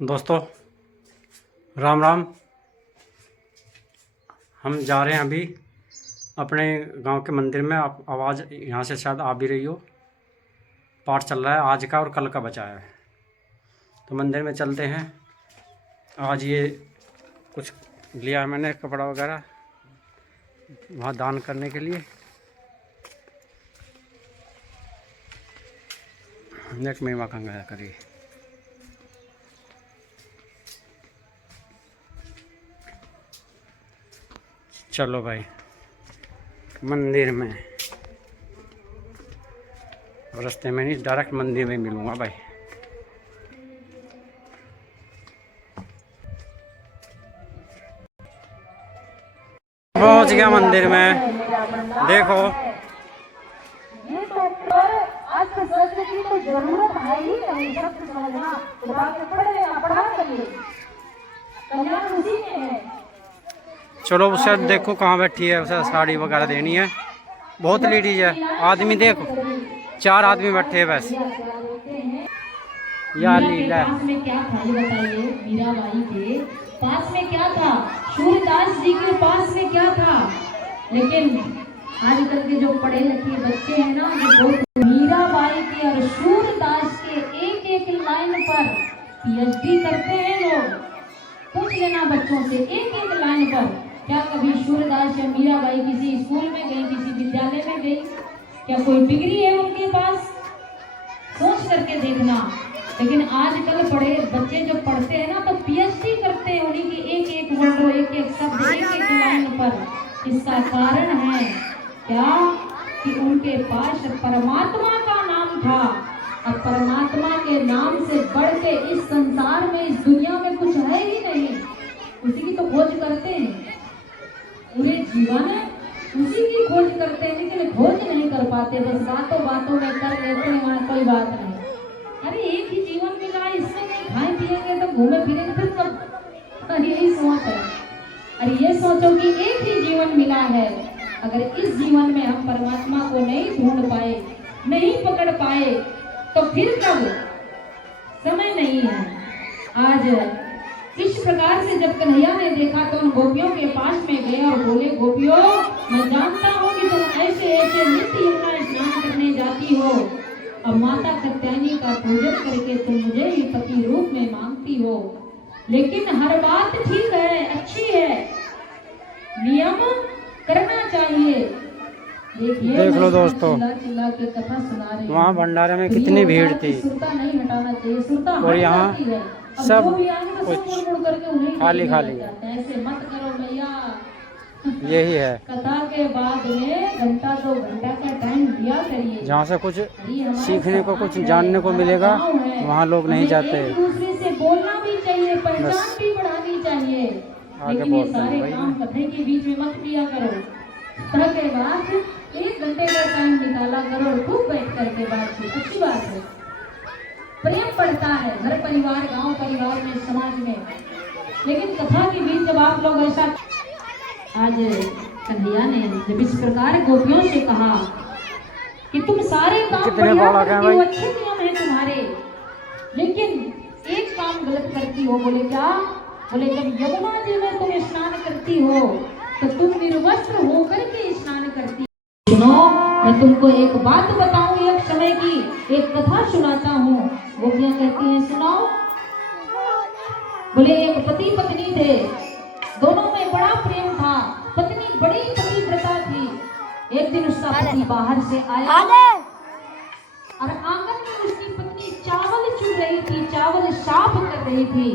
दोस्तों राम राम। हम जा रहे हैं अभी अपने गांव के मंदिर में। आप आवाज़ यहाँ से शायद आ भी रही हो। पाठ चल रहा है आज का और कल का बचा है, तो मंदिर में चलते हैं। आज ये कुछ लिया है मैंने, कपड़ा वगैरह वहाँ दान करने के लिए। नेक मेवा कंगा करिए। चलो भाई मंदिर में, रास्ते में नहीं, डायरेक्ट मंदिर में मिलूँगा भाई। पहुंच गया मंदिर में। देखो ये तो आज के संस्कृति की तो जरूरत है ही नहीं, सब समझना पढ़ा करिए, कल्याण उसी में है। चलो उसे देखो कहाँ बैठी है, उसे साड़ी वगैरह देनी है। बहुत लेडीज है, आदमी देखो 4 आदमी बैठे हैं बस। या लीला पास में क्या था ये बताइए, मीराबाई के पास में क्या था, सूरदास जी के पास में क्या था। लेकिन आजकल के जो पढ़े लिखे बच्चे हैं ना, जो मीराबाई के और सूरदास के एक एक लाइन पर पीएचडी करते हैं लोग। पूछ लेना बच्चों से, एक एक लाइन पर क्या कभी सूरदास या मीराबाई किसी स्कूल में गई, किसी विद्यालय में गई, क्या कोई डिग्री है उनके पास? सोच करके देखना। लेकिन आजकल पढ़े बच्चे जो पढ़ते हैं ना, तो पीएचडी करते हैं उन्हीं की एक एक वर्ड, एक एक शब्द, एक एक लाइन पर। इसका कारण है क्या कि उनके पास परमात्मा का नाम था। अब परमात्मा के नाम से बढ़ के इस संसार में, इस दुनिया में कुछ है ही नहीं। उसी की तो खोज करते हैं, पूरे जीवन उसी की खोज करते हैं, लेकिन खोज नहीं कर पाते, बस बातों बातों में कर लेते हैं, वहाँ कोई बात नहीं। अरे एक ही जीवन मिला, इसमें नहीं खाए पिएंगे तो घूमे फिरेंगे फिर कब? अरे यही सोच है। अरे ये सोचो कि एक ही जीवन मिला है, अगर इस जीवन में हम परमात्मा को नहीं ढूंढ पाए, नहीं पकड़ पाए, तो फिर कब? समय नहीं है। आज इस प्रकार से जब कन्हैया ने देखा तो उन गोपियों के पास में गए और बोले, गोपियों मैं जानता हूँ कि तुम ऐसे ऐसे नित्य यमुना स्नान करने जाती हो, और माता कात्यायनी का पूजन करके तुम मुझे ही पति रूप में मांगती हो। लेकिन हर बात ठीक है, अच्छी है, नियम करना चाहिए। देखिए देख लो दोस्तों, चिल्ला के कथा सुना रहे हैं। वहाँ भंडारे में कितनी भीड़ थी, सुरता नहीं हटाना चाहिए, सुरता और यहाँ सब कुछ खाली खाली है। ऐसे मत करो भैया। यही है कथा के बाद में घंटा 2 घंटा का टाइम दिया करिए, जहाँ से कुछ सीखने को, कुछ जानने को मिलेगा। वहाँ लोग नहीं जाते। एक दूसरे से बोलना भी चाहिए, पहचान भी बढ़ानी चाहिए। लेकिन ये सारे काम कथे के बीच में मत किया करो। कथा के बाद 1 घंटे का टाइम निकाला करो, खूब बैठ करके बातचीत, अच्छी बात है, प्रेम बढ़ता है घर परिवार, गांव परिवार में, समाज में। लेकिन कथा के बीच जब आप लोग ऐसा, आज कन्हैया ने जब इस प्रकार गोपियों से कहा कि तुम सारे काम बढ़िया करती हो, अच्छे नियम है तुम्हारे, लेकिन एक काम गलत करती हो। बोले क्या? बोले जब यमुना जी में तुम स्नान करती हो तो तुम निर्वस्त्र होकर के स्नान करती हो। सुनो, मैं तुमको एक बात बताऊं, एक समय की एक कथा सुनाता हूँ। वो क्या कहती है, सुनाओ। बोले एक पति पत्नी थे, दोनों में बड़ा प्रेम था, पत्नी बड़ी पतिव्रता थी। एक दिन उसका पति बाहर से आया और आंगन में उसकी पत्नी चावल चुन रही थी, चावल साफ कर रही थी।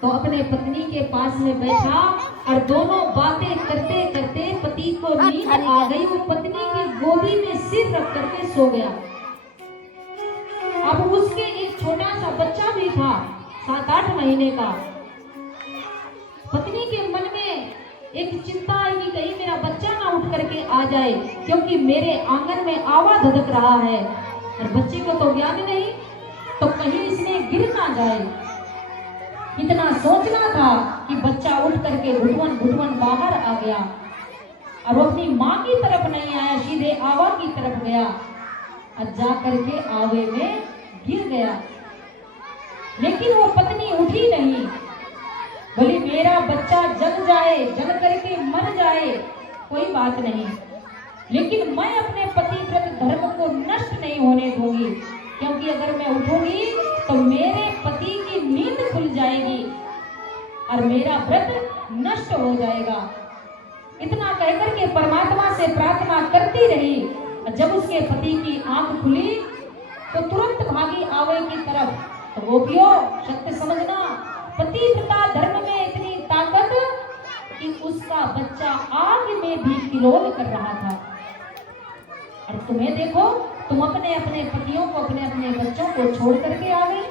तो अपने पत्नी के पास में बैठा और दोनों बातें करते करते पति को नींद आ गई। वो पत्नी की गोदी में सिर रख करके सो गया। अब उसके एक छोटा सा बच्चा भी था, 7-8 महीने का। पत्नी के मन में एक चिंता आई कि कहीं मेरा बच्चा ना उठ करके आ जाए, क्योंकि मेरे आंगन में आवा धधक रहा है और बच्चे को तो ज्ञान नहीं, तो कहीं इसमें गिर ना जाए। इतना सोचना था कि बच्चा उठ करके घुटवन घुटवन बाहर आ गया और वो अपनी माँ की तरफ नहीं आया, सीधे आवा की तरफ गया और जा करके आवे में गिर गया। लेकिन वो पत्नी ही नहीं। बोली मेरा बच्चा जल जाए, जल करके मर जाए, कोई बात नहीं, लेकिन मैं अपने पतिव्रत धर्म को नष्ट नहीं होने दूंगी, क्योंकि अगर मैं उठूंगी तो मेरे पति की नींद खुल जाएगी और मेरा व्रत नष्ट हो जाएगा। इतना कहकर के परमात्मा से प्रार्थना करती रही। जब उसके पति की आंख खुली तो तुरंत भागी आवे की तरफ। तो गोपियों सत्य समझना, पतिव्रता धर्म में इतनी ताकत कि उसका बच्चा आग में भी किलोल कर रहा था। और तुम्हें देखो, तुम अपने अपने पतियों को, अपने अपने बच्चों को छोड़ करके आ गई।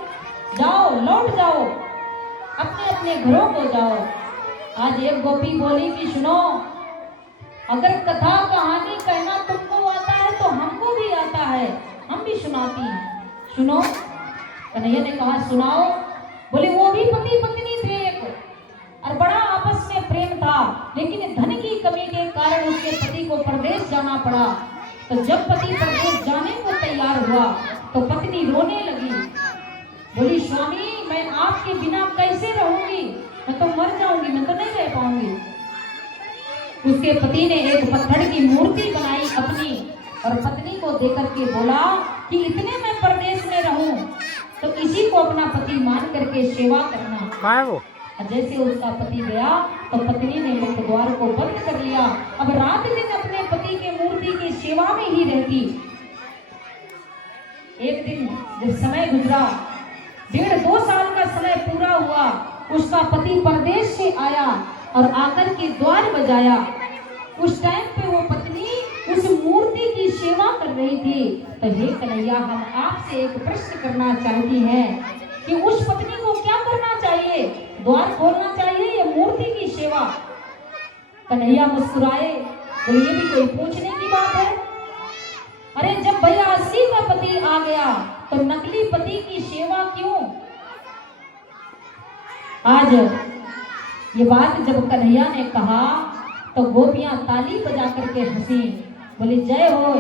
जाओ, लौट जाओ, अपने अपने घरों को जाओ। आज एक गोपी बोली कि सुनो, अगर कथा कहानी कहना तुमको आता है तो हमको भी आता है, हम भी सुनाती हैं, सुनो। कन्हैया ने कहा सुनाओ। बोले वो भी पति पत्नी थे एक, और बड़ा आपस में प्रेम था, लेकिन धन की कमी के कारण उसके पति को परदेश जाना पड़ा। तो जब पति परदेश जाने को तैयार हुआ तो पत्नी रोने लगी। बोली स्वामी मैं आपके बिना कैसे रहूंगी, मैं तो मर जाऊंगी, मैं तो नहीं रह पाऊंगी। उसके पति ने एक पत्थर की मूर्ति बनाई अपनी, और पत्नी को देकर के बोला कि इतने मैं परदेश में रहूं तो इसी को अपना पति मान करके सेवा करना। कहाँ है वो? जैसे उसका पति गया तो पत्नी ने मुख्य द्वार को बंद कर लिया। अब रात दिन अपने पति के मूर्ति की सेवा में ही रहती। एक दिन जब समय गुजरा, 1.5-2 साल का समय पूरा हुआ, उसका पति परदेश से आया और आकर के द्वार बजाया। उस टाइम पे वो पत्नी उस मूर्ति की सेवा कर रही थी। तो हे कन्हैया, हम आपसे एक प्रश्न करना चाहती हैं कि उस पत्नी को क्या करना चाहिए, द्वार खोलना चाहिए या मूर्ति की सेवा? कन्हैया मुस्कुराए, बोले ये भी कोई पूछने की बात है? अरे जब भैया असली का पति आ गया तो नकली पति की सेवा क्यों? आज ये बात जब कन्हैया ने कहा तो गोपियां ताली बजा करके हंसी। बोली जय हो,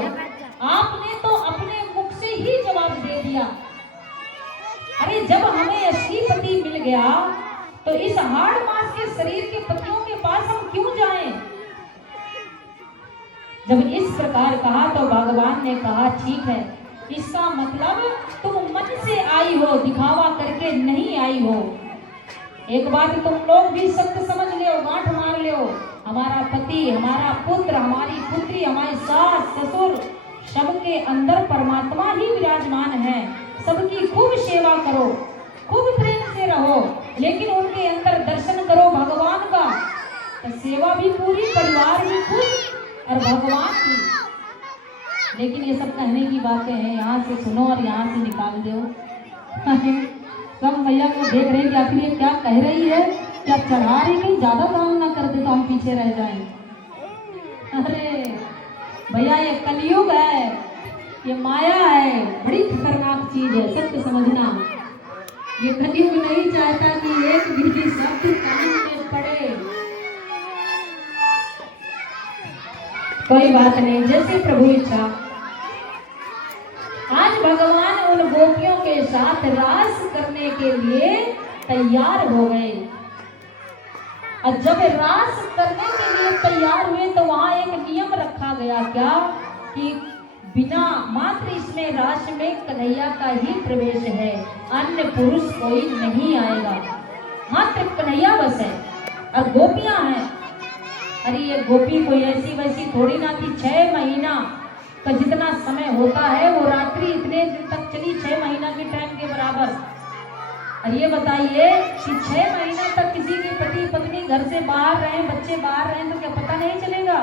आपने तो अपने मुख से ही जवाब दे दिया। अरे जब हमें असली पति मिल गया तो इस हाड़ मांस के शरीर के पतियों के पास हम क्यों जाएं? जब इस प्रकार कहा तो भगवान ने कहा ठीक है, इसका मतलब तुम मन से आई हो, दिखावा करके नहीं आई हो। एक बात तुम लोग भी सत्य समझ लो, गांठ मार लो, हमारा पति, हमारा पुत्र, हमारी पुत्री, हमारी सास ससुर, सबके अंदर परमात्मा ही विराजमान है। सबकी खूब सेवा करो, खूब प्रेम से रहो, लेकिन उनके अंदर दर्शन करो भगवान का, तो सेवा भी पूरी, परिवार भी खुश और भगवान भी। लेकिन ये सब कहने की बातें हैं, यहाँ से सुनो और यहाँ से निकाल दो। सब भैया को देख रहे हैं कि आखिर ये क्या कह रही है, क्या चढ़ा रही है, ज्यादा काम ना कर दे तो हम पीछे रह जाएं। अरे भैया ये कलयुग है, ये माया है, बड़ी खतरनाक चीज है, सत्य समझना। ये कलयुग नहीं चाहता कि एक भी शब्द कान में पड़े। कोई बात नहीं, जैसे प्रभु इच्छा। आज भगवान उन गोपियों के साथ रास करने के लिए तैयार हो गए। और जब रास करने के लिए तैयार हुए तो वहां एक नियम रखा गया, क्या कि बिना मात्र इसमें रास में कन्हैया का ही प्रवेश है, अन्य पुरुष कोई नहीं आएगा, मात्र कन्हैया बस है और गोपियां हैं। अरे ये गोपी कोई ऐसी वैसी थोड़ी ना थी। 6 महीना का जितना समय होता है वो रात्रि इतने दिन तक चली, 6 महीना के टाइम के बराबर। और ये बताइए कि 6 महीना तक किसी के पति पत्नी घर से बाहर रहे, बच्चे बाहर रहे तो क्या पता नहीं चलेगा?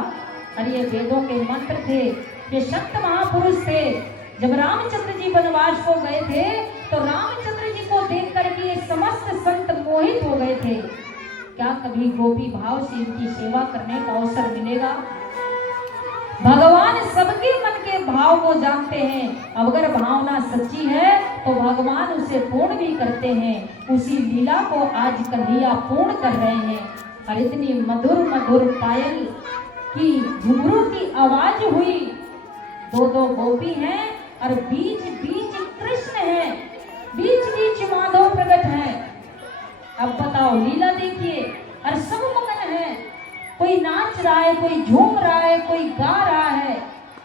अरे ये वेदों के मंत्र थे, ये संत महापुरुष थे। जब रामचंद्र जी वनवास को गए थे तो रामचंद्र जी को देख करके ये समस्त संत मोहित हो गए थे। क्या कभी गोपी भाव से इनकी सेवा करने का अवसर मिलेगा? भगवान सबके मन के भाव को जानते हैं। अगर भावना सच्ची है तो भगवान उसे पूर्ण भी करते हैं। उसी लीला को आज कन्हैया पूर्ण कर रहे हैं। और इतनी मधुर मधुर पायल की घुंघरू की आवाज हुई। 2 गोपी हैं और बीच बीच कृष्ण है, बीच बीच माधव प्रकट है। नाच रहा है, कोई झूम रहा है, कोई गा रहा है।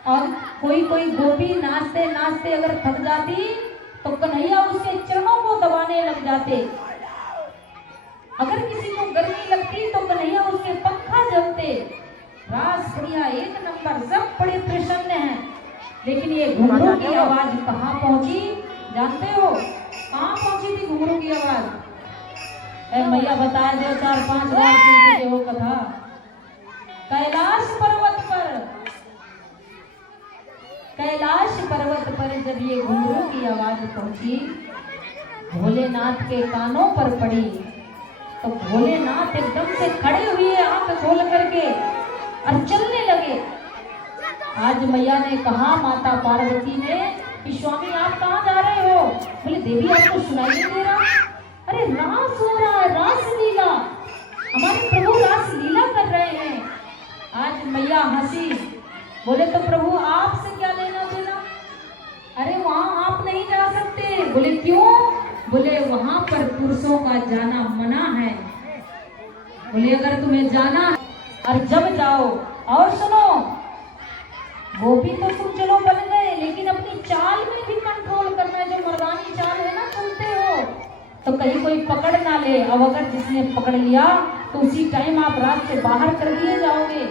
और कोई कोई गोपी नाचते नाचते अगर थक जाती तो कन्हैया उसके चरणों को दबाने लग जाते। अगर किसी को गर्मी लगती तो कन्हैया उसके पंखा जलते। रास बढ़िया, एक नंबर, सब बड़े प्रसन्न हैं। लेकिन ये घुंघरू की आवाज कहाँ पहुंची जानते हो? कहाँ पहुंची थी घुंघरू की आवाज? मैया बताया जो 4-5 बार सुन के वो कथा। कैलाश पर्वत पर, कैलाश पर्वत पर जब ये घुंघरू की आवाज पहुंची, भोलेनाथ के कानों पर पड़ी तो भोलेनाथ एकदम से खड़े हुए आंख खोल करके और चलने लगे। आज मैया ने कहा, माता पार्वती ने, कि स्वामी आप कहाँ जा रहे हो? बोले देवी आपको सुनाई नहीं दे रहा? अरे रास हो रहा है, रास लीला, हमारे प्रभु रास लीला कर रहे हैं। आज मैया हंसी, बोले तो प्रभु आपसे क्या लेना देना? अरे वहां आप नहीं जा सकते। बोले क्यों? बोले वहां पर पुरुषों का जाना मना है। बोले अगर तुम्हें जाना है और जब जाओ, और सुनो, गोपी तो तुम चलो बन गए, लेकिन अपनी चाल में भी कंट्रोल करना है। जो मर्दानी चाल है ना, चलते हो तो कहीं कोई पकड़ ना ले। अब अगर जिसने पकड़ लिया तो उसी टाइम आप रात से बाहर कर दिए जाओगे।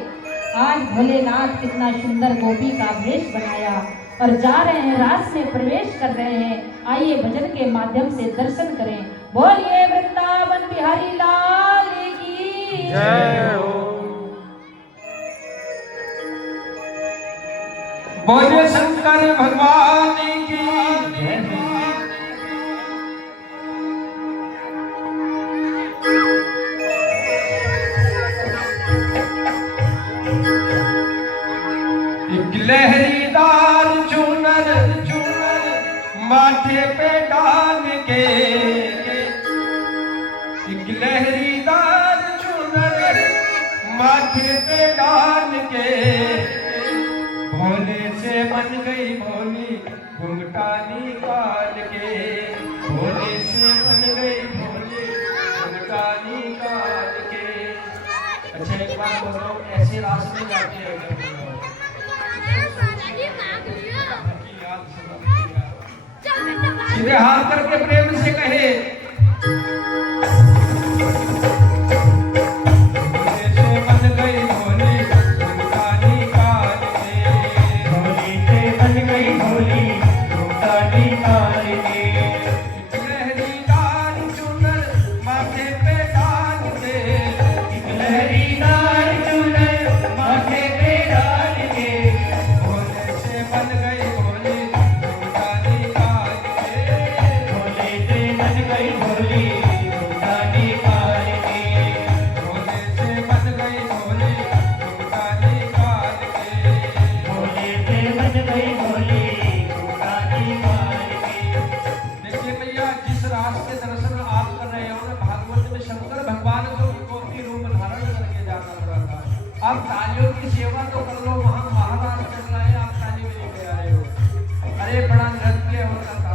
आज भोलेनाथ कितना सुंदर गोपी का भेष बनाया और जा रहे हैं, रास में प्रवेश कर रहे हैं। आइए भजन के माध्यम से दर्शन करें। बोलिए वृंदावन बिहारी लाल की जय हो। बोलिए शंकर भगवान की जय हो। एक लहरीदार चुनर माथे पे डाल के, एक लहरीदार चुनर माथे पे डाल के, भोले से बन गई भोली घुंघटा निकाल के, भोले से बन गई भोली घुंघटा निकाल के। अच्छा एक बात बोलो, ऐसे रास्ते जाते हैं सीधे हाथ करके प्रेम से कहे, भोले से बन गई भोली घुंघटा निकाल के, भोले से बन गई भोली घुंघटा निकाल के, लहरीदार चुनर माथे पे डाल के, लहरीदार चुनर माथे पे डाल के, भोले से बन गई भोली घुंघटा निकाल के, भोले से बन गई भोली घुंघटा निकाल के, भोले से बन गई भोली घुंघटा निकाल के, भोले से बन गई भोली घुंघटा निकाल के। देखिए भैया, जिस रास्ते दर्शन आप कर रहे हो ना, भागवत में शंकर भगवान को कोटि रूप धारण करके जाना पड़ा था। आप तालियों की सेवा तो कर लो, वहां महाराज चल रहा है, आप ताली में लेके आ रहे हो। अरे बड़ा नृत्य होता था।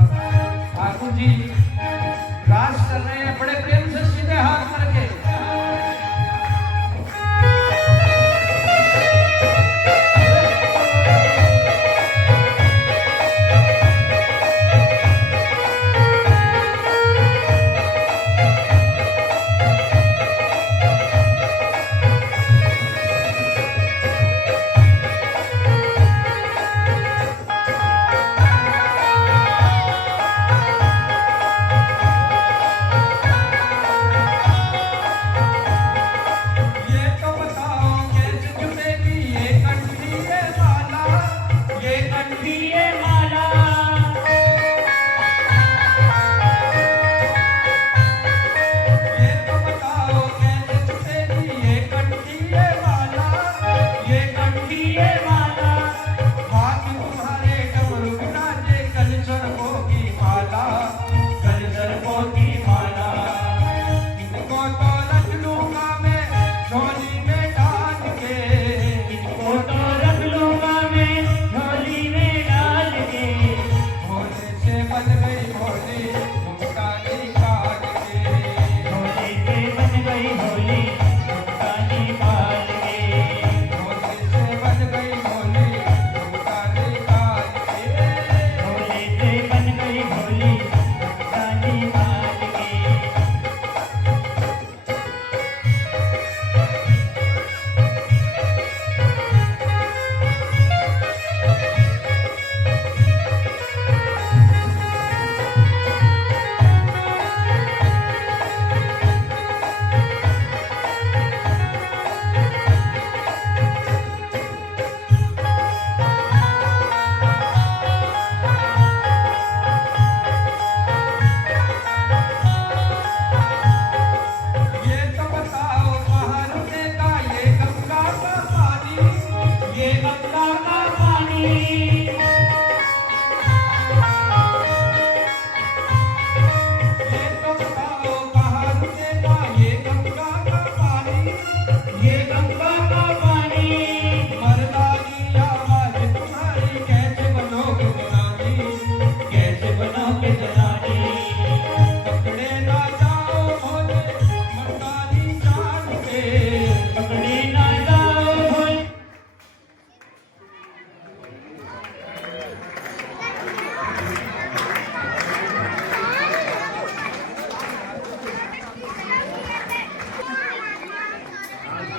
ठाकुर जी रास कर रहे हैं, बड़े प्रेम से सीधे हाथ करके,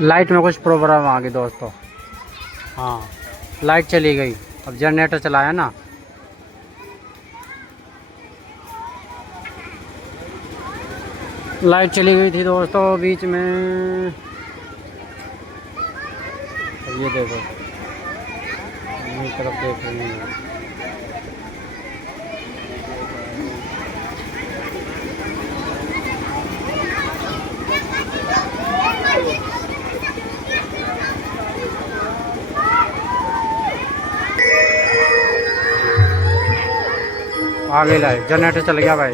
लाइट में कुछ प्रॉब्लम आ गई दोस्तों। हाँ, लाइट चली गई। अब जनरेटर चलाया ना, लाइट चली गई थी दोस्तों बीच में। अब ये देखो, मेरी तरफ देख रही हैं। आगे लाइट, जनरेटर चल गया भाई।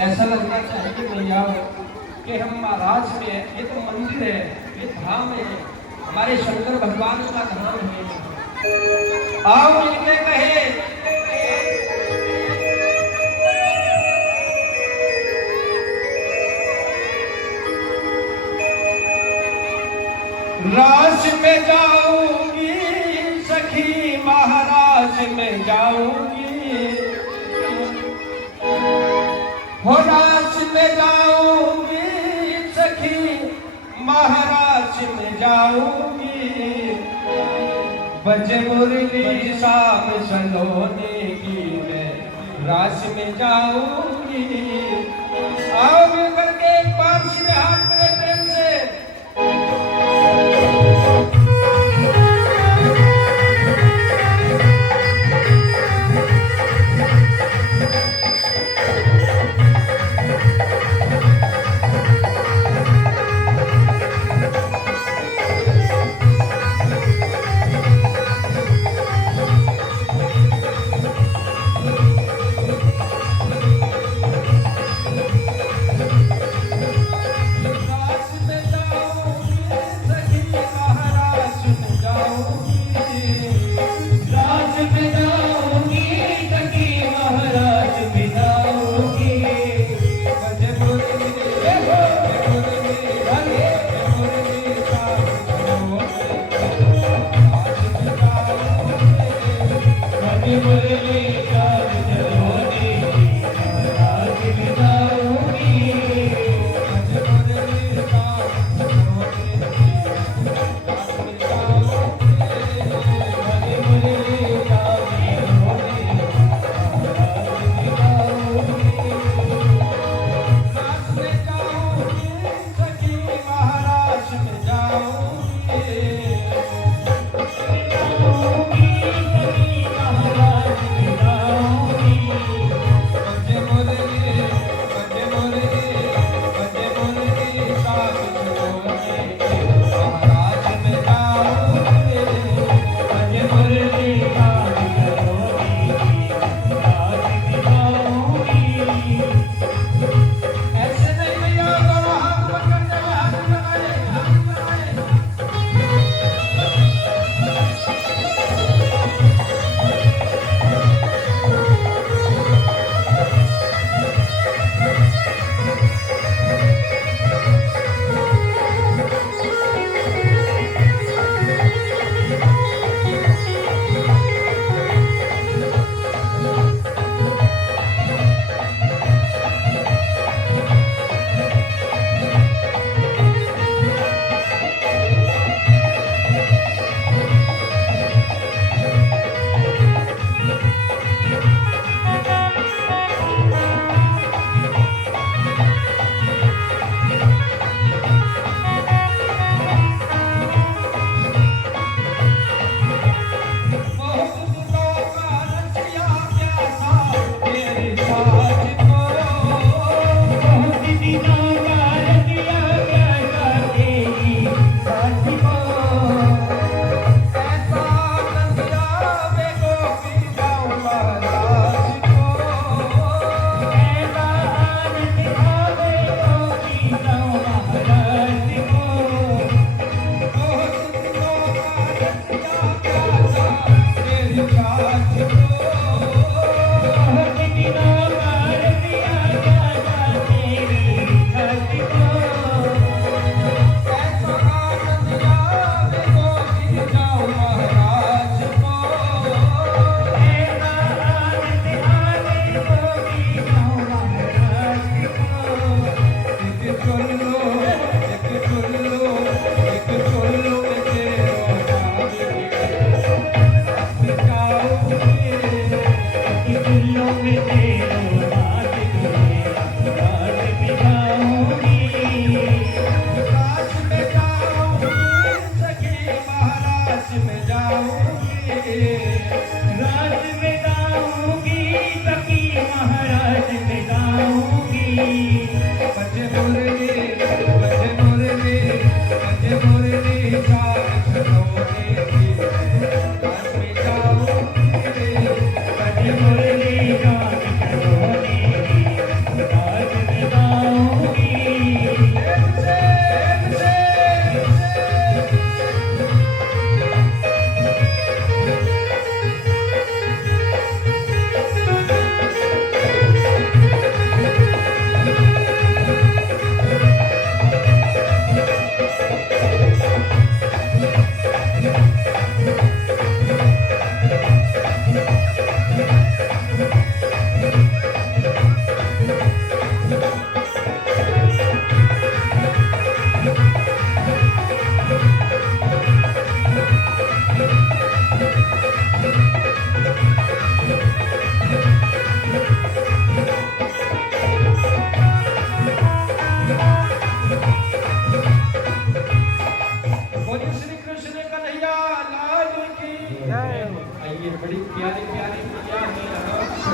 ऐसा लगना चाहिए कि भैया कि हम महाराज में, ये तो मंदिर है, ये धाम है, हमारे शंकर भगवान का धाम है। आओ मिलके कहे में जाऊंगी सखी महाराज में जाऊंगी, हो राज में जाऊंगी सखी महाराज में जाऊंगी, बजे मुरली शाम सलोने की मैं राज में जाऊंगी। आओ मिल करके एक बार सीधे हाथ में प्रेम से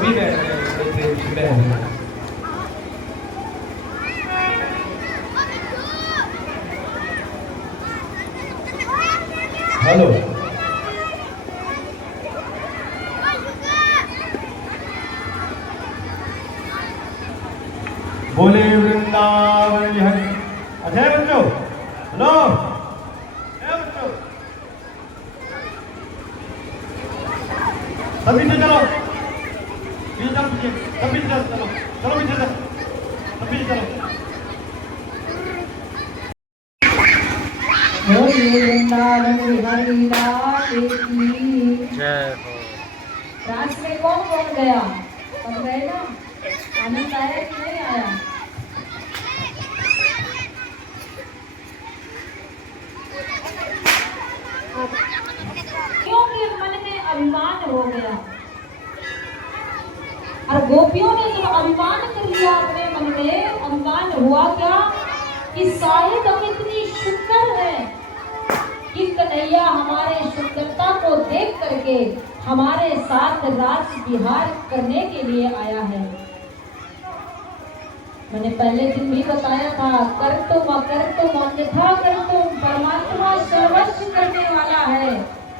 सभी बैठ गए बड़े प्रेम से बैठ गए। हेलो बोले वृंदावन विहारी। अच्छा है बच्चों, हेलो ए बच्चों, सभी से चलो पीछे चलो, पीछे सभी से चलो, चलो पीछे चलो, सभी से चलो। बोले वृंदावन बिहारी लाल की जय हो। रात में कौन कौन गया? सब गए ना? आनंद आया कि नहीं आया? क्योंकि मन में अभिमान हो गया, और गोपियों ने जब अभिमान कर लिया अपने मन में, अभिमान हुआ क्या कि शायद हम इतनी सुंदर हैं कि कन्हैया हमारे सुंदरता को देख करके हमारे साथ रास विहार करने के लिए आया है। मैंने पहले दिन भी बताया था, कर तुम अन्यथा कर तुम, परमात्मा सर्वस्व करने वाला है,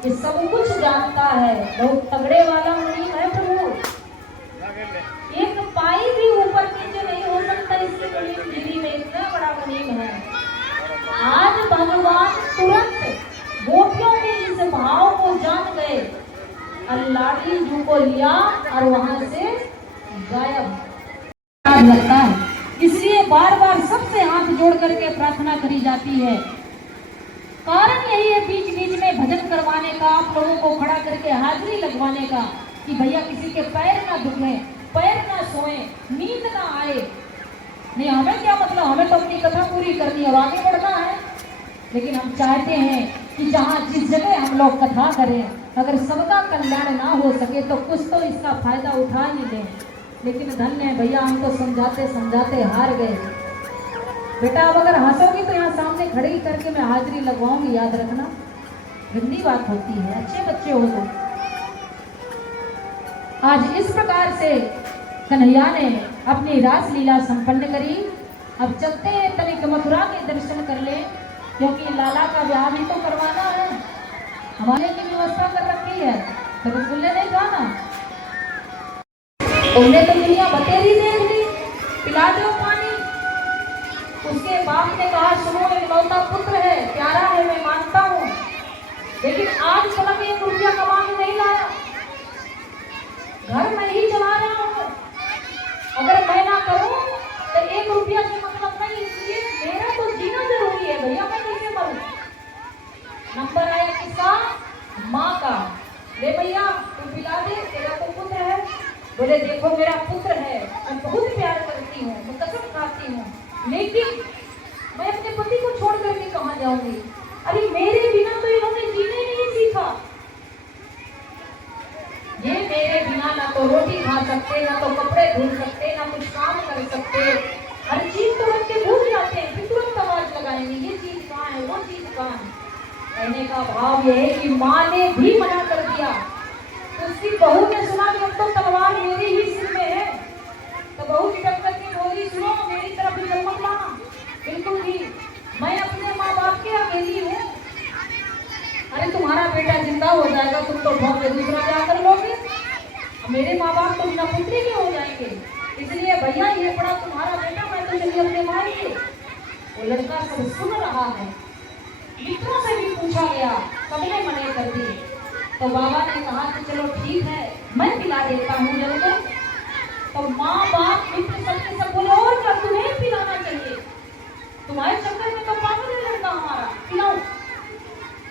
ये सब कुछ जानता है, बहुत तगड़े वाला मुनीम है प्रभु। एक पाई भी ऊपर नीचे नहीं हो सकता इसके मुनीम गिरी में, इतना बड़ा मुनीम है। आज भगवान तुरंत गोपियों के इस भाव को जान गए, अल्लाड़ी जू को लिया और वहां से गायब लगता है। इसलिए बार बार सबसे हाथ जोड़ करके प्रार्थना करी जाती है। कारण यही है बीच बीच में भजन करवाने का, आप लोगों को खड़ा करके हाजिरी लगवाने का, कि भैया किसी के पैर ना दुखे, पैर ना सोए, नींद ना आए। नहीं, हमें क्या मतलब, हमें तो अपनी कथा पूरी करनी है और आगे बढ़ना है। लेकिन हम चाहते हैं कि जहाँ जिस जगह हम लोग कथा करें, अगर सबका कल्याण ना हो सके तो कुछ तो इसका फायदा उठा ही लें। लेकिन धन्य है भैया, हम तो समझाते समझाते हार गए। बेटा अब अगर हंसोगी तो यहाँ सामने खड़े ही करके मैं हाजिरी लगवाऊंगी, याद रखना, गंदी बात होती है, अच्छे बच्चे हो तो। आज इस प्रकार से कन्हैया ने अपनी रास लीला संपन्न करी। अब चलते हैं तनिक मथुरा के दर्शन कर ले, क्योंकि लाला का ब्याह भी तो करवाना है, हमारे की व्यवस्था कर रखी है। तो रसगुल्ले नहीं खाना, तुमने तो दुनिया बतेरी देख ली, पिला दो पानी। उसके बाप ने कहा सुनो, इकलौता पुत्र है, प्यारा है, मैं मानता हूँ, लेकिन आज तक 1 रुपया कमा के नहीं लाया, घर में ही चला रहा हूँ। अगर मैं ना करूँ तो 1 रुपया से मतलब नहीं, इसलिए मेरा तो जीना जरूरी है भैया, मैं कैसे मरूं। नंबर आया किसका? माँ का। ले भैया तू पिला दे, तेरा तो पुत्र है। बोले देखो मेरा पुत्र है, मैं बहुत प्यार करती हूँ, मैं कसम खाती हूँ, लेकिन मैं अपने पति को छोड़ करके कहाँ जाऊंगी। अरे मेरे बिना तो इन्होंने जीने नहीं सीखा, ये मेरे बिना ना तो रोटी खा सकते, ना तो कपड़े धुल सकते, ना कुछ काम कर सकते, हर चीज तो बच्चे भूल जाते हैं, फिर तुरंत आवाज लगाएंगे ये चीज कहाँ है, वो चीज कहाँ है। कहने का भाव यह है कि माँ ने भी मना कर दिया। उसकी बहू ने सुना कि अब तो तलवार मेरे ही सिर में है, तो बहू टिकट करके बोली सुनो मेरी तरफ भी जन्म लाना। बिल्कुल भी, मैं अपने माँ बाप के अकेली हूँ। अरे तुम्हारा बेटा जिंदा हो जाएगा, तुम तो भौंक के दूसरा क्या कर लोगे, मेरे माँ बाप तो बिना पुत्री के हो जाएंगे, इसलिए भैया ये पड़ा तुम्हारा बेटा, मैं तो चलिए अपने मायके। वो लड़का सब सुन रहा है, मित्रों से भी पूछा गया, सबने मना कर दी। तो बाबा ने कहा कि चलो ठीक है, मैं पिला देता हूँ जल को। तो माँ बाप मित्र सबके सब बोले और क्या तुम्हें पिलाना चाहिए, तुम्हारे चक्कर में तो पागल है लड़का हमारा, पिलाओ।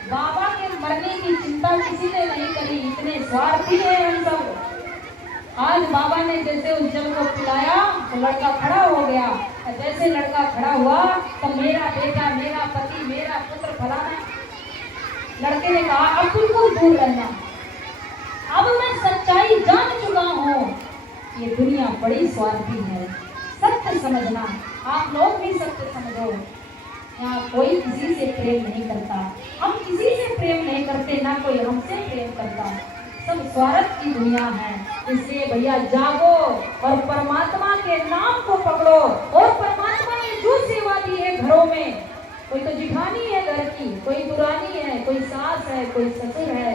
बाबा के मरने की चिंता किसी ने नहीं करी, इतने स्वार्थी है हम सब। आज बाबा ने जैसे उस जल को पिलाया तो लड़का खड़ा हो गया, और जैसे लड़का खड़ा हुआ तो मेरा बेटा, मेरा पति, मेरा पुत्र फलाना। लड़के ने कहा अब बिल्कुल दूर रहना, अब मैं सच्चाई जान चुका हूँ, ये दुनिया बड़ी स्वार्थी है, सत्य समझना, आप लोग भी सत्य समझो। यहाँ कोई किसी से प्रेम नहीं करता, हम किसी से प्रेम नहीं करते, ना कोई हमसे प्रेम करता। सब स्वार्थ की दुनिया है। इसलिए भैया जागो और परमात्मा के नाम को पकड़ो। और परमात्मा ने जो सेवा दी है घरों में, कोई तो जिठानी है घर की, कोई दुरानी है, कोई सास है, कोई ससुर है,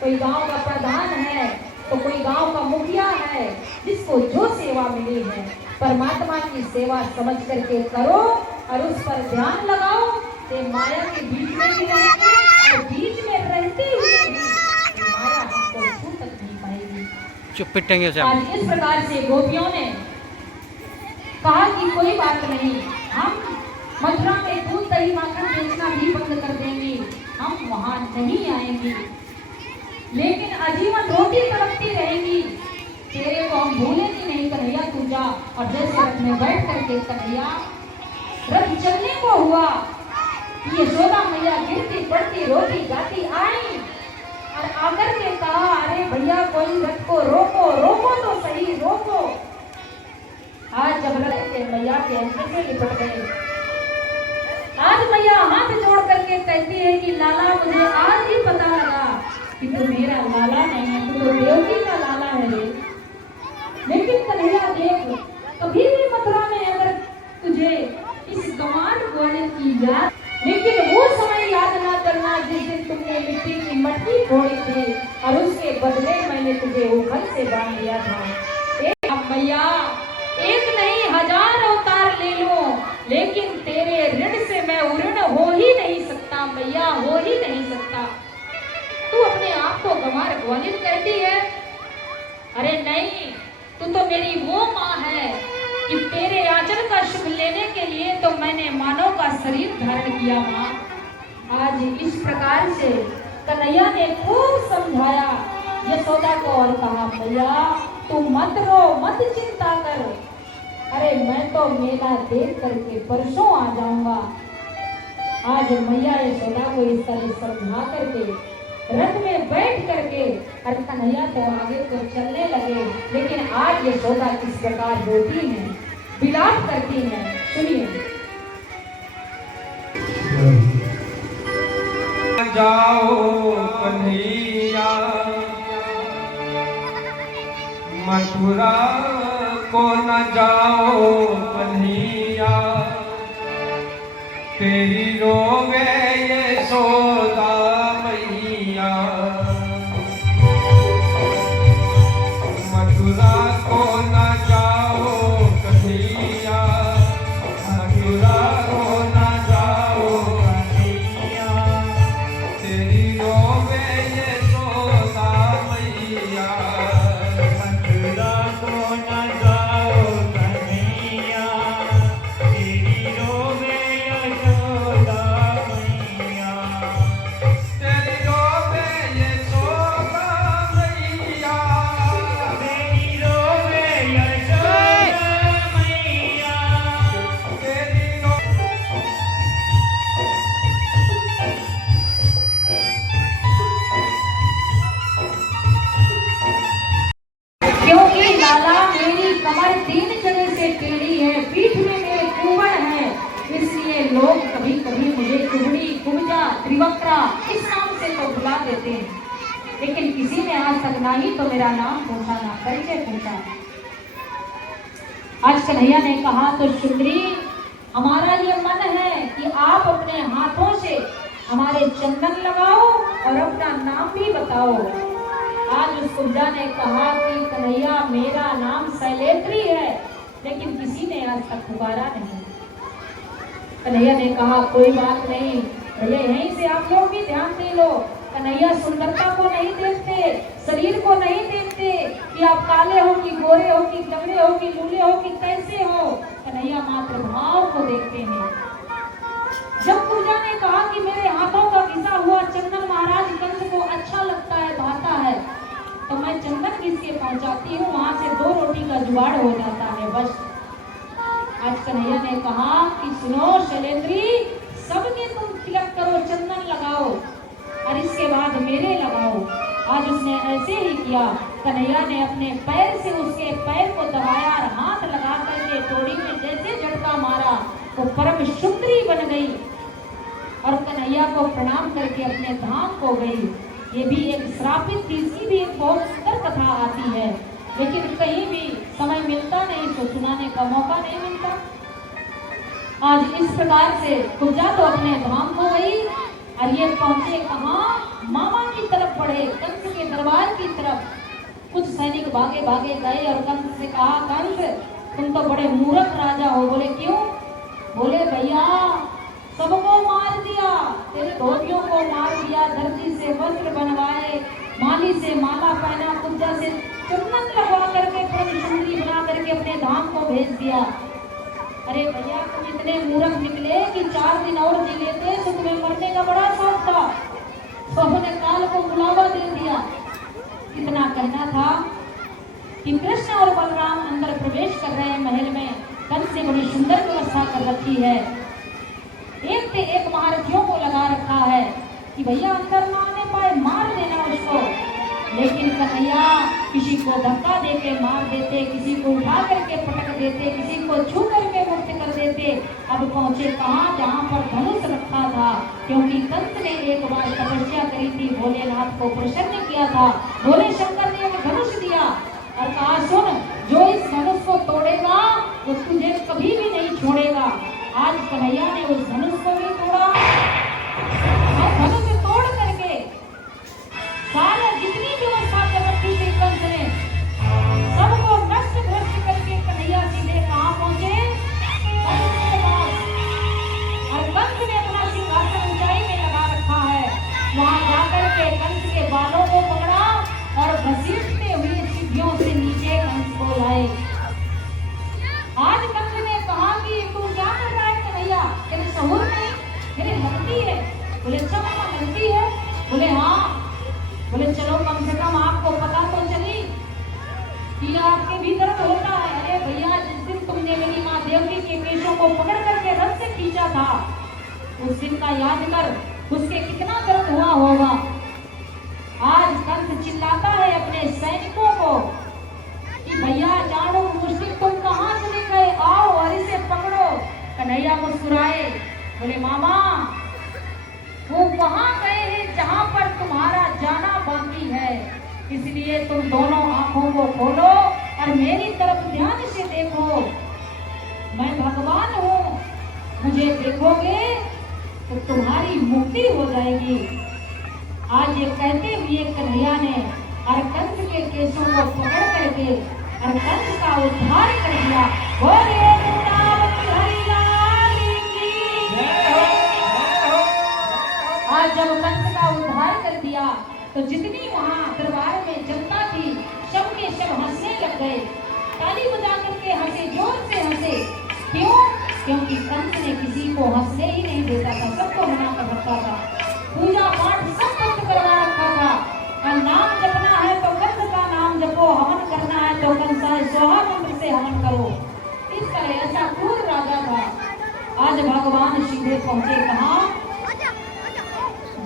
कोई गांव का प्रधान है, तो कोई गांव का मुखिया है। जिसको जो सेवा मिली है परमात्मा की सेवा समझ करके करो और उस पर ध्यान लगाओ। ते माया के बीच में भी रहेंगे और बीच में रहते हुए भी माया हमको छू तक नहीं पाएगी। चुप पिटेंगे से आज इस प्रकार से गोपियों ने कहा कि कोई बात नहीं, हम मथुरा में दूध दही माखन बेचना भी बंद कर देंगे, हम वहां नहीं आएंगे, लेकिन आजीवन रोटी तड़पती रहेगी, तेरे को हम भूलेंगे नहीं कन्हैया, तू जा। और जैसे रथ में बैठ करके कन्हैया रथ चलने को हुआ, यशोदा मैया गिरती पड़ती रोती गाती आई और आकर के कहा, अरे भैया कोई रथ को रोको, रोको तो सही, रोको। आज जब रथ के मैया के अंदर से लिपट गए, आज मैया हाथ जोड़ करके कहती है कि लाला मुझे आज ही पता लगा कि तू मेरा लाला नहीं है, तू तो देवकी का लाला है रे। लेकिन कन्हैया देख, कभी भी मथुरा में अगर तुझे इस गंवार ग्वालियर की याद, लेकिन वो समय याद ना करना जिस दिन तुमने मिट्टी की मटकी फोड़ी थी और उसके बदले मैंने तुझे उखल से बांध लिया था। मैया एक नहीं 1000 अवतार ले लो, लेकिन तेरे ऋण से मैं उऋण हो ही नहीं सकता मैया, हो ही नहीं सकता। तू अपने आप को गंवार ग्वालियर कहती है, अरे नहीं, तू तो मेरी वो माँ है कि तेरे आंचल का सुख लेने के लिए तो मैंने मानव का शरीर धारण किया माँ। आज इस प्रकार से कन्हैया ने खूब समझाया यशोदा को और कहा, भैया तू मत रो, मत चिंता कर, अरे मैं तो मेला देख करके परसों आ जाऊंगा। आज मैया यशोदा को इस तरह समझा करके रथ में बैठ करके और कन्हैया तो आगे तो चलने लगे, लेकिन आज यशोदा किस प्रकार रोती है, विलाप करती है, सुनिए। जाओ कन्हैया मथुरा को न जाओ कन्हैया, तेरी रोवे यशोदा मैया। मथुरा को न जाओ कन्हैया, मथुरा को न जाओ कन्हैया, तेरी रोवे यशोदा मैया। मथुरा को न जाओ कन्हैया, तेरी रोवे यशोदा मैया, तेरी रोवे यशोदा मैया, तेरी रोवे यशोदा मैया, तेरी क्योंकि लाला मेरी कमर 3 जगह से टेढ़ी है, पीठ में मेरे कुंभड़ है, इसलिए लोग कभी कभी मुझे कुबड़ी, कुबजा, त्रिवक्रा इस नाम से तो बुला देते हैं, लेकिन किसी ने आज तक ना ही तो मेरा नाम पूछा, ना परिचय पूछा। आज कन्हैया ने कहा, तो सुंदरी हमारा ये मन है कि आप अपने हाथों से हमारे चंदन लगाओ और अपना नाम भी बताओ। आज उस कुब्जा ने कहा कि कन्हैया मेरा नाम शैलेंद्री है, लेकिन किसी ने आज तक पुकारा नहीं। कन्हैया ने कहा, कोई बात नहीं भैया, यहीं से आप लोग भी ध्यान दे लो। कन्हैया सुंदरता को नहीं देखते, शरीर को नहीं देखते कि आप काले हो कि गोरे हो कि तगड़े हो कि लूले हो कि कैसे हो, कन्हैया मात्र भाव को देखते हैं। जब पूजा ने कहा कि मेरे हाथों का घिसा हुआ चंदन महाराज कंस को अच्छा लगता है, भाता है, तो मैं चंदन घिस के पहुंचाती हूँ, वहां से 2 रोटी का जुगाड़ हो जाता है बस। आज कन्हैया ने कहा कि सुनो शैलेंद्री, सबके तुम तिलक करो, चंदन लगाओ और इसके बाद मेरे लगाओ। आज उसने ऐसे ही किया। कन्हैया ने अपने पैर से उसके पैर को दबाया और हाथ लगा करके तोड़ी में जैसे झटका मारा, वो परम सुंदरी बन गई और कन्हैया को प्रणाम करके अपने धाम को गई। ये भी एक श्रापित थी, इसकी भी एक बहुत सुंदर कथा आती है, लेकिन कहीं भी समय मिलता नहीं तो सुनाने का मौका नहीं मिलता। आज इस प्रकार से कुब्जा तो अपने धाम को गई और ये पहुंचे कहाँ, मामा की तरफ बढ़े, कंस के दरबार की तरफ। कुछ सैनिक भागे भागे गए और कंस से कहा, कंस तुम तो बड़े मूर्ख राजा हो। बोले क्यों? बोले भैया सबको मार दिया, तेरे धोतियों को मार दिया, धरती से वस्त्र बनवाए, माली से माला पहना, कुब्जा से चुन्नत लगवा करके प्रभु सुंदरी बना करके अपने धाम को भेज दिया। अरे भैया तुम इतने मूर्ख निकले कि 4 दिन और जी लेते तो तुम्हें मरने का बड़ा शौक था, तो उन्होंने काल को बुलावा दे दिया। इतना कहना था कि कृष्ण और बलराम अंदर प्रवेश कर रहे हैं महल में। कंस ने बड़ी सुंदर व्यवस्था कर रखी है, एक से एक महारथियों को लगा रखा है कि भैया अंदर ना आने पाए, मार देना उसको। लेकिन कन्हैया किसी को धक्का देके मार देते, किसी को उठा करके पटक देते, किसी को छू करके मुक्त कर देते। अब पहुंचे कहाँ, जहाँ पर धनुष रखा था, क्योंकि कंस ने एक बार तपस्या करी थी, भोलेनाथ को प्रसन्न किया था। भोले शंकर ने एक धनुष दिया और कहा, सुन जो इस धनुष को तोड़ेगा वो तुझे कभी भी नहीं छोड़ेगा। आज कन्हैया ने उस धनुष को भी तोड़ा और धनुष तोड़ करके सारे जितनी व्यवस्था कर रखी थी कंस ने सबको नष्ट भ्रष्ट करके कन्हैया सीधे कहाँ पहुंचे, कंस के पास। और कंस ने अपना सिंहासन ऊंचाई में लगा रखा है, वहां जाकर के कंस के बालों को पकड़ा और घसीटते हुए सीढ़ियों से नीचे कंस को लाए। आज कंस ने कहा कि तू क्या कर रहा है कन्हैया, तेरे सहूर नहीं, मेरे लगती है। बोले अच्छा मामा लगती है? बोले हाँ। बोले चलो कम से कम आपको पता तो चली कि आपके भीतर होता है। अरे भैया जिस दिन तुमने मेरी माँ देवकी के केशों को पकड़ करके रथ से खींचा था, उस दिन का याद कर, उसके कितना दर्द हुआ होगा। आज कंस चिल्लाता है अपने सैनिकों को कि भैया जानो मुश्किल तुम कहाँ चले गए, आओ और इसे पकड़ो। कन्हैया मुस्कुराए, बोले मामा वो वहां गए हैं जहां पर तुम्हारा जाना बाकी है, इसलिए तुम दोनों आंखों को खोलो और मेरी तरफ ध्यान से देखो। मैं भगवान हूँ, मुझे देखोगे तो तुम्हारी मुक्ति हो जाएगी। आज ये कहते हुए कन्हैया ने और कंस के केशों को पकड़ करके और कंस का उद्धार कर दिया। बोले वृंदावन हरि लाल की जय। आज जब कंस का उद्धार कर दिया तो जितनी वहां दरबार में जनता थी सब के सब हंसने लग गए, ताली बजा करके हंसे, जोर से हंसे। क्यों? क्योंकि कंस ने किसी को हंसने ही नहीं देता था, सबको मना कर रखा था। पूजा पाठ सब बंद करवा रखा था। और नाम जपना है तो कंस का नाम जपो, हवन करना है तो कंसाय स्वाहा मंत्र से हवन करो। इस तरह ऐसा क्रूर राजा था। आज भगवान सीधे पहुंचे कहाँ,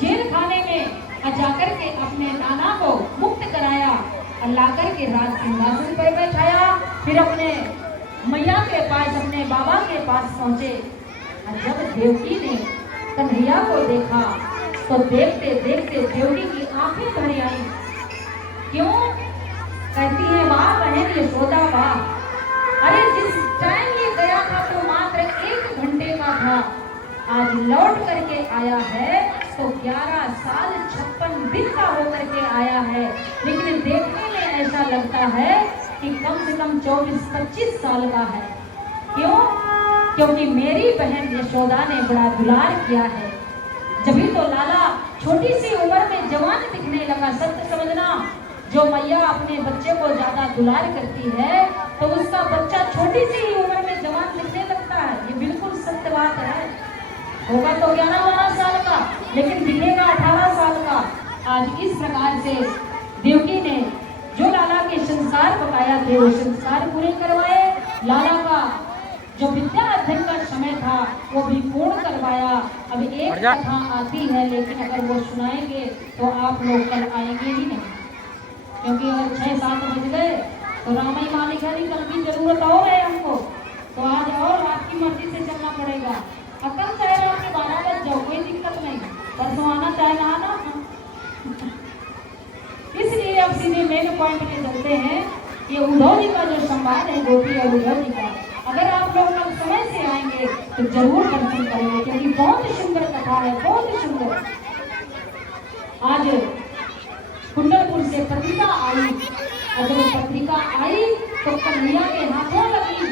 जेल खाने में, और जाकर के अपने नाना को मुक्त कराया और लाकर के राज सिंहासन पर बैठाया। फिर अपने मैया के पास, अपने बाबा के पास पहुंचे। और जब देवकी ने कन्हैया को देखा तो देखते देखते देवकी की आंखें भर आई। क्यों? कहती है वाह बहन यशोदा वाह, अरे जिस टाइम ये गया था तो मात्र 1 घंटे का था, आज लौट करके आया है तो 11 साल 56 दिन का होकर के आया है। लेकिन देखने में ऐसा लगता है कि कम से कम 24-25 साल का है। क्यों? क्योंकि मेरी बहन यशोदा ने बड़ा दुलार किया है। जभी तो लाला छोटी सी उम्र में जवान दिखने लगा। सत्य समझना, जो मैया अपने बच्चे को ज्यादा दुलार करती है तो उसका बच्चा छोटी सी उम्र में जवान दिखने लगता है। ये बिल्कुल सत्य बात है। होगा तो 11-12 साल का, लेकिन दिखेगा 18 साल का। आज इस प्रकार से देवकी ने जो लाला के संस्कार बताया थे वो संस्कार पूरे करवाए। लाला का जो विद्या अध्ययन का समय था वो भी पूर्ण करवाया। अब एक कथा आती है, लेकिन अगर वो सुनाएंगे तो आप लोग कल आएंगे ही नहीं, क्योंकि अगर 6-7 बज गए तो रामाई मालिक है, कल की जरूरत और है हमको, तो आज और आपकी मर्जी से चलना पड़ेगा। कल चाहे रात के 12 बज जाओ, कोई दिक्कत नहीं, परसों आना चाहे ना आना। दूसरे मेन पॉइंट में चलते हैं। ये उद्धव जी का जो संवाद है गोपी और उद्धव जी का, अगर आप लोग कल समय से आएंगे तो जरूर दर्शन करेंगे, क्योंकि बहुत सुंदर कथा है, बहुत सुंदर। आज कुंडलपुर से पत्रिका आई, और जब पत्रिका आई तो कन्हैया के हाथों लगी।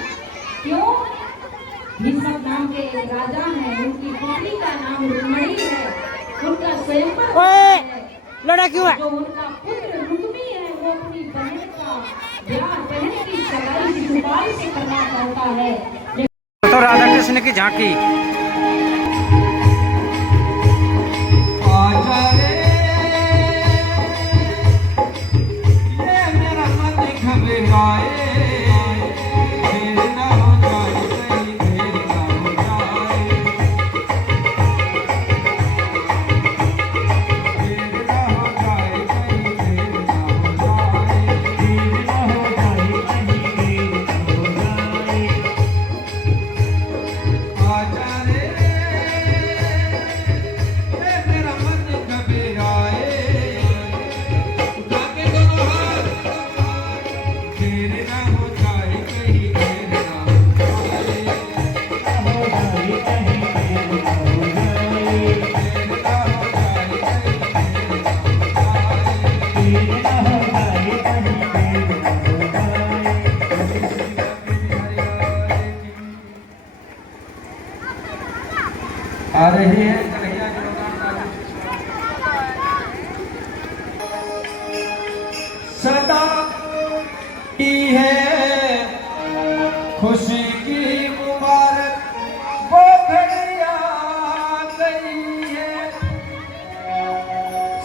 क्यों? भीष्मक नाम के एक राजा हैं, उनकी पुत्री का नाम रुक्मणी है, उनका स्वयंवर है। लड़ा क्यों है? जो उनका पुत्र रुक्मी है वो अपनी बहन का ब्याह, बहन की सगाई शिशुपाल से करना चाहता है। तो राधा कृष्ण की झांकी। आजा रे, ये मेरा मन घबराए, देर न हो जाए कहीं, देर न हो जाए, देर न हो जाए कहीं, देर न हो जाए, देर न हो जाए कहीं, देर न हो जाए। आजा रे, ये मेरा मन घबराए, उठा के दोनों हाथ, देर न हो जाए कहीं, देर न हो जाए, हो जाए कहीं, देर न हो जाए, देर न हो जाए कहीं, देर न हो जाए, देर न हो जाए कहीं, देर न हो जाए। आ रहे हैं कन्हैया के भगवान सदा की है खुशी की मुबारक, वो घड़ी आ गई है,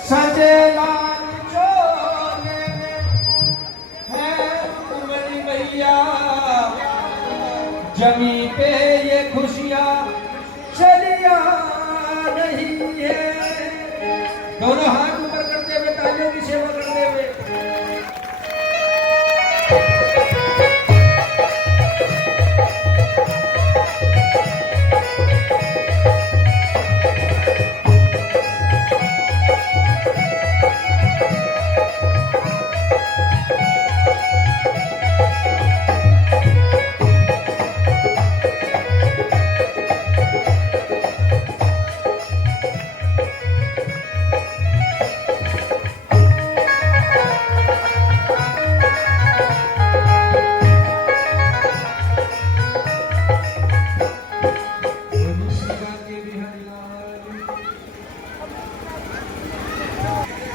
सजे लाल चोले में है रुक्मणी मैया, जमी पे ये खुशियाँ चलिया नहीं है। दोनों हाथ ऊपर करते हुए तालियों की सेवा करते हुए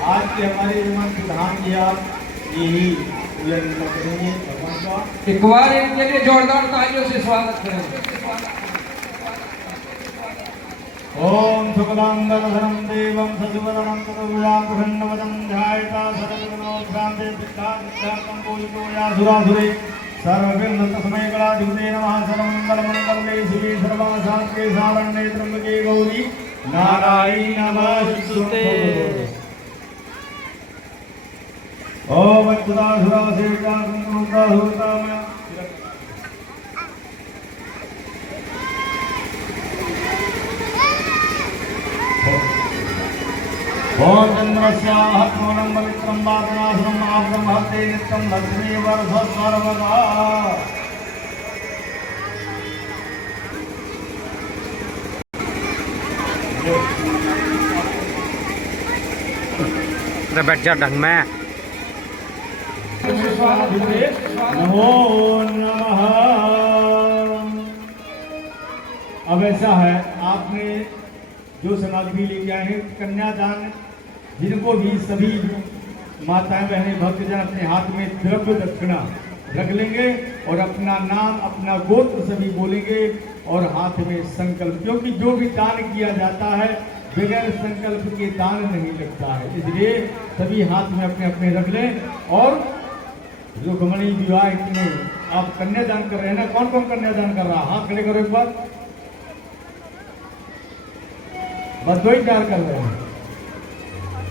आज के हमारे मन प्रधान जी आप यही पूजन करेंगे भगवान का। एक बार इनके लिए जोरदार तालियों से स्वागत करें। ओम शुक्लांबरधरं देवं सजीवनं ततोयां प्रसन्नवदं ध्यायता सर्वविघ्नोपशान्ते सिद्धार्थं पूजितो यासुरासुरे सर्वविघ्न तस्मै गणाधिपते नमः। सर्वमङ्गलमङ्गले शिवे सर्वासात्के सारण्ये त्र्यम्बके गौरी नारायणी नमोस्तुते। ओम अच्युतासुरा सेविका कुंकुमदासुरता में ओम चंद्रस्याः पूर्णं पवित्रं वादनासनं आप्तं हस्ते नित्यं भद्रे वर्षस्वर्वदा। बैठ जा ढंग में। नमो नमः। अब ऐसा है, आपने जो सामग्री लेके आए हैं कन्यादान, जिनको भी सभी माताएं बहनें भक्तजन अपने हाथ में द्रव्य दक्षिणा रख लेंगे और अपना नाम अपना गोत्र सभी बोलेंगे और हाथ में संकल्प, क्योंकि जो भी दान किया जाता है बगैर संकल्प के दान नहीं लगता है, इसलिए सभी हाथ में अपने अपने रख लें। और रुक्मणी विवाह में आप कन्यादान कर रहे हैं ना, कौन कौन कन्यादान कर रहा है? हाथ खड़े करो एक बार, बस दो ही चार कर रहे हैं।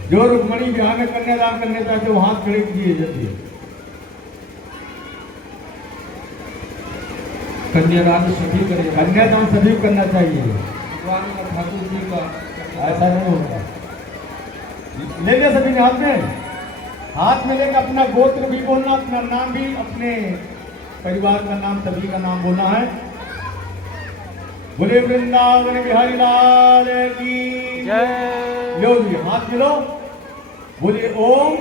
जो रुक्मणी विवाह में कन्यादान करने चाहते वो हाथ खड़े किए जल्दी। कन्यादान सभी करें, कन्यादान सभी करना चाहिए, भगवान का ठाकुर जी का ऐसा नहीं होता। ले लिया सभी ने हाथ में, हाथ में लेकर अपना गोत्र भी बोलना, अपना नाम भी, अपने परिवार का नाम, सभी का नाम बोलना है। बोले वृंदावन बिहारी लाल की जय। लो जी, हाथ मिलो, बोले ओम,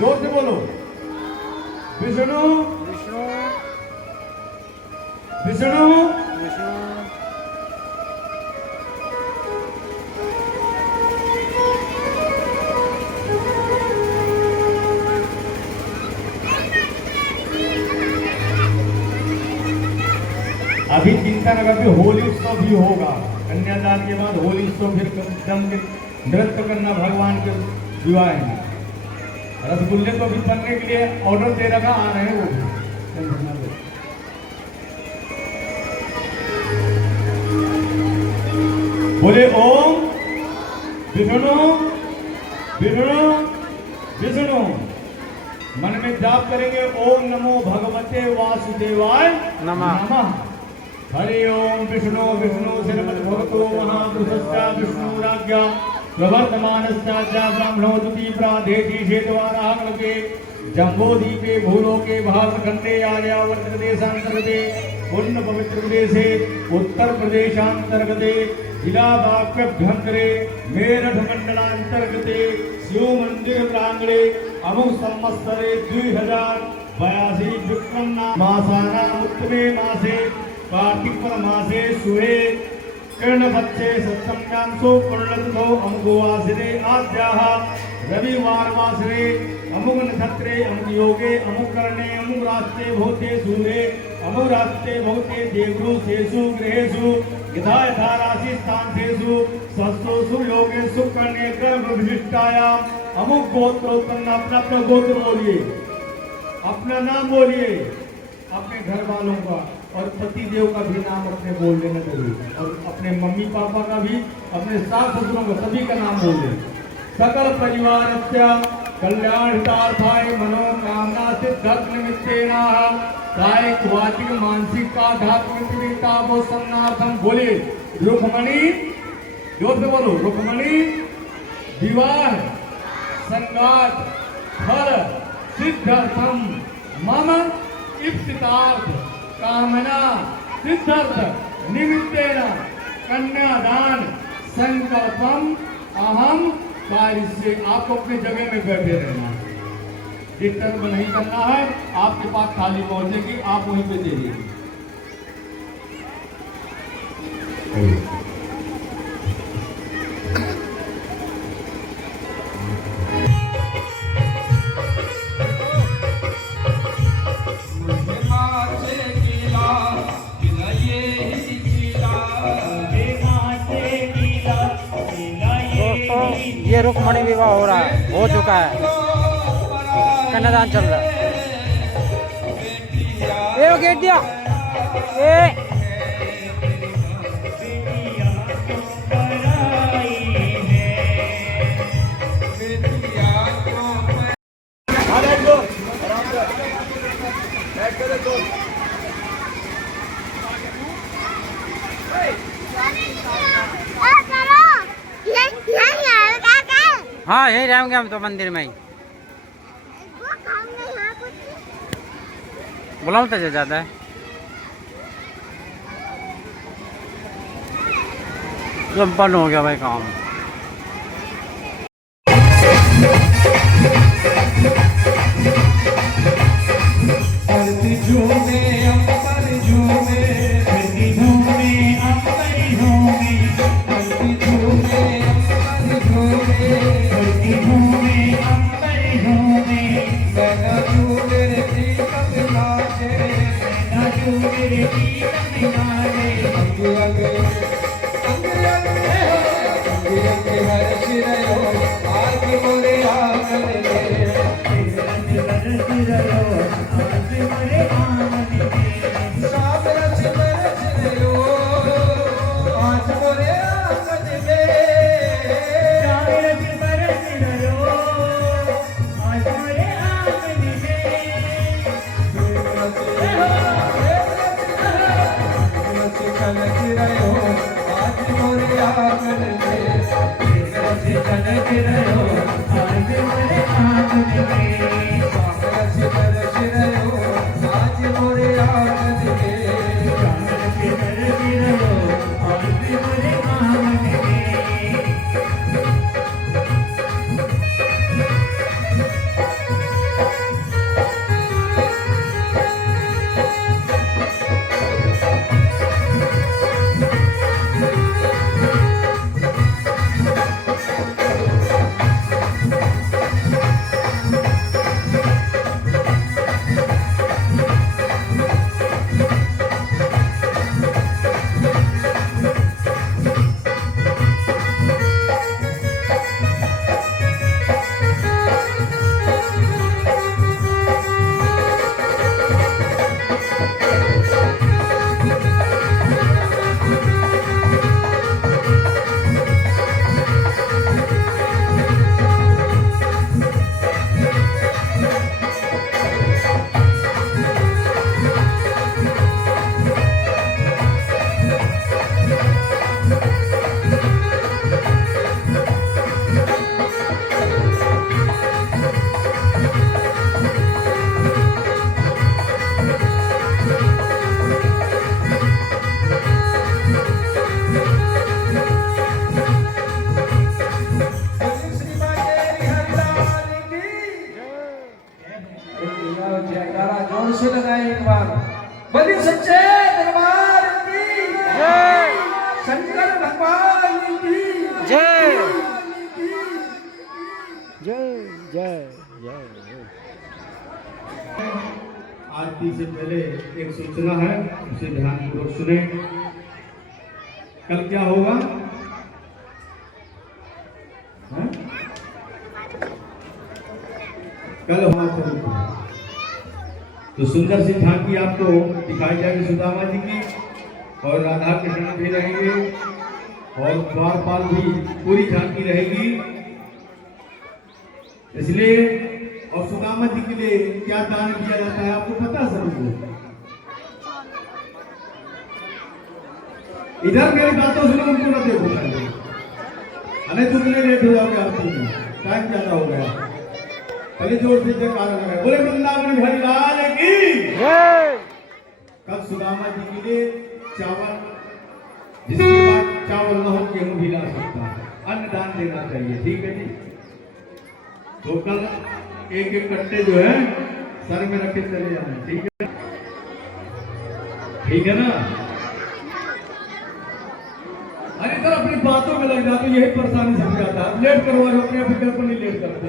जोर से बोलो, विष्णु विष्णु विष्णु विष्णु अभी चिंतन अगर होली उत्सव भी होगा, कन्यादान के बाद होली उत्सव, फिर जम के नृत्य करना भगवान के विवाह में। रसगुल्ले तो भी बनने के लिए ऑर्डर दे रखा, आ रहे हैं वो भी। बोले ओम विष्णु विष्णु विष्णु। मन में जाप करेंगे, ओम नमो भगवते वासुदेवाय नमः। हरि ओम विष्णु विष्णु श्रीमद्भगवतो महापुरुषस्य विष्णुराज्ञा प्रवर्तमानस्याद्या ब्राह्मणो द्वितीय प्राधेति शेतवाराहकल्पे जम्बोदीपे भूलोके भारतखण्डे आर्यावर्त प्रदेशान्तर्गते पूर्ण पवित्र प्रदेशे उत्तर प्रदेशान्तर्गते जिला वाक्यभ्यन्तरे मेरठ मंडलान्तर्गते शिव मंदिर प्रांगणे अमुक संवत्सरे 2082 विक्रम मासानाम् उत्तमे मासे कार्तिक मासे सुहे कर्णपक्षे सप्तम्यांशो पूर्णतिथौ अमुकवासरे आद्याः रविवार वासरे अमुक नक्षत्रे अमुक योगे अमुक करणे अमुक रात्रे भवते सूर्ये अमुक रात्रे भवते देवृषेषु गृहेषु यथा यथा राशि स्थानेषु स्वस्थोषु योगेषु करणे कर्म विशिष्टायाम् अमुक गोत्रोत्पन्न। अपना अपना गोत्र बोलिए, अपना नाम बोलिए, अपने घर वालों का और पति देव का भी नाम अपने बोल लेना चाहिए, और अपने मम्मी पापा का भी, अपने सास ससुरों का, सभी का नाम बोल लें। सकल परिवार कल्याण हितार्थाय मनोकामना सिद्ध्यर्थ निमित्तेन कायिक वाचिक मानसिक आध्यात्मिक विकासोत्सन्नार्थम। बोलिए रुक्मणी, जोर से बोलो, रुक्मणी विवाह संगात फल सिद्ध्यर्थम मम इप्सितार्थ कामना सिद्ध्यर्थ निमित्तेन कन्यादान संकल्पम अहम कार्य से। आपको अपनी जगह में बैठे रहना है, डिस्टर्ब नहीं करना है। आपके पास थाली पहुंचेगी, आप वहीं पे दे दीजिए। ये रुक्मणी विवाह हो रहा है, हो चुका है, कन्यादान चल रहा है। ये गेट दिया, ये हाँ यही रहेंगे हम तो मंदिर में ही। बुलाऊं तो ज्यादा है, जब बंद हो गया भाई काम। आज बोलिए सच्चे दरबार की शंकर भगवान की जय जय जय जय। आरती से पहले एक सूचना है, उसे ध्यानपूर्वक सुने। कल क्या होगा? हाँ? कल हमारा चरित्र, तो सुंदर सी झांकी आपको दिखाई जाएगी सुदामा जी की, और राधा कृष्ण भी रहेंगे, और द्वारपाल भी पूरी झांकी रहेगी। इसलिए और सुदामा जी के लिए क्या दान दिया जाता है आपको पता है सबको? इधर मेरी बातों सुनो, उनको न देखो पहले, अरे तुम इतने लेट हो जाओगे आरती में, टाइम ज्यादा हो गया। पहले जोर से जयकार लगाए, बोले वृंदावन बिहारी लाल की जय। कल सुदामा जी के लिए चावल, जिसके बाद चावल न हो गेहूं भी ला सकता है, अन्न दान देना चाहिए, ठीक है जी। तो कल एक एक कट्टे जो है सर में रखे चले जाना, ठीक है, ठीक है ना। अरे इधर अपनी बातों में लग जाते, यही परेशानी समझ जाता है। लेट करवा लो, अपने फिक्र पर नहीं लेट करते।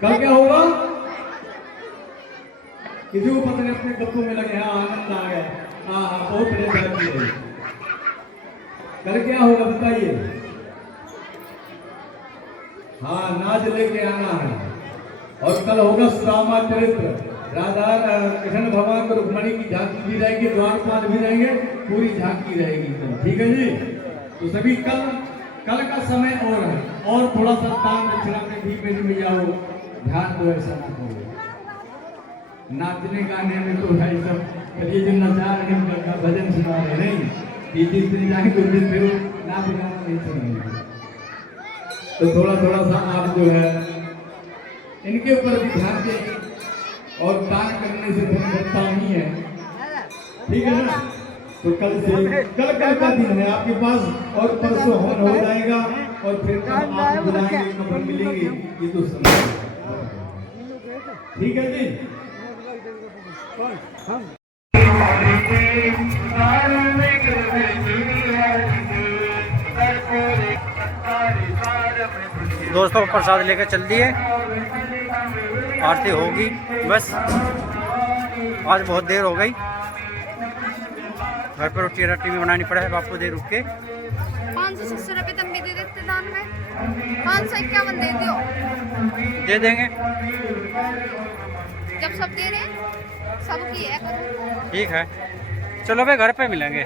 कल क्या होगा? किसी को पता नहीं, अपने गप्पों में लगे, हाँ आनंद आ गया, हाँ हाँ बहुत परेशान की है। कल क्या होगा बताइए? हाँ नाच लेके आना है। और कल होगा सुदामा चरित्र, राधा कृष्ण भगवान को रुक्मणी की झांकी भी रहेगी, द्वारपाल भी रहेंगे, पूरी झांकी रहेगी कल, ठीक है जी। तो सभी कल का समय और है, और थोड़ा सा दान दक्षिणा में भी में जाओ, ध्यान दो, ऐसा ना करो। नाचने गाने में तो भाई सब करिए, जो नचा रहे हैं भजन सुना रहे नहीं, ये जिस दिन जाएंगे उस दिन फिर नाच गाना नहीं सुनेंगे। तो थोड़ा थोड़ा सा आप जो है इनके ऊपर भी ध्यान दें, और दान करने से धन बढ़ता नहीं है, ठीक है ना। तो कल का दिन है आपके पास, और परसों हवन हो जाएगा, और फिर कब आप बुलाएंगे, कब मिलेंगे, ये तो समय, ठीक है जी। दोस्तों को प्रसाद लेकर चल दिए, आरती होगी बस। आज बहुत देर हो गई, घर पर रोटी रट्टी भी बनानी पड़ा है, बापू देर रुक के। 500 रुपये तुम भी दे देते दान में, 551 दे दियो, दे देंगे जब सब दे रहे हैं, सबकी है। ठीक है, चलो भाई घर पे मिलेंगे।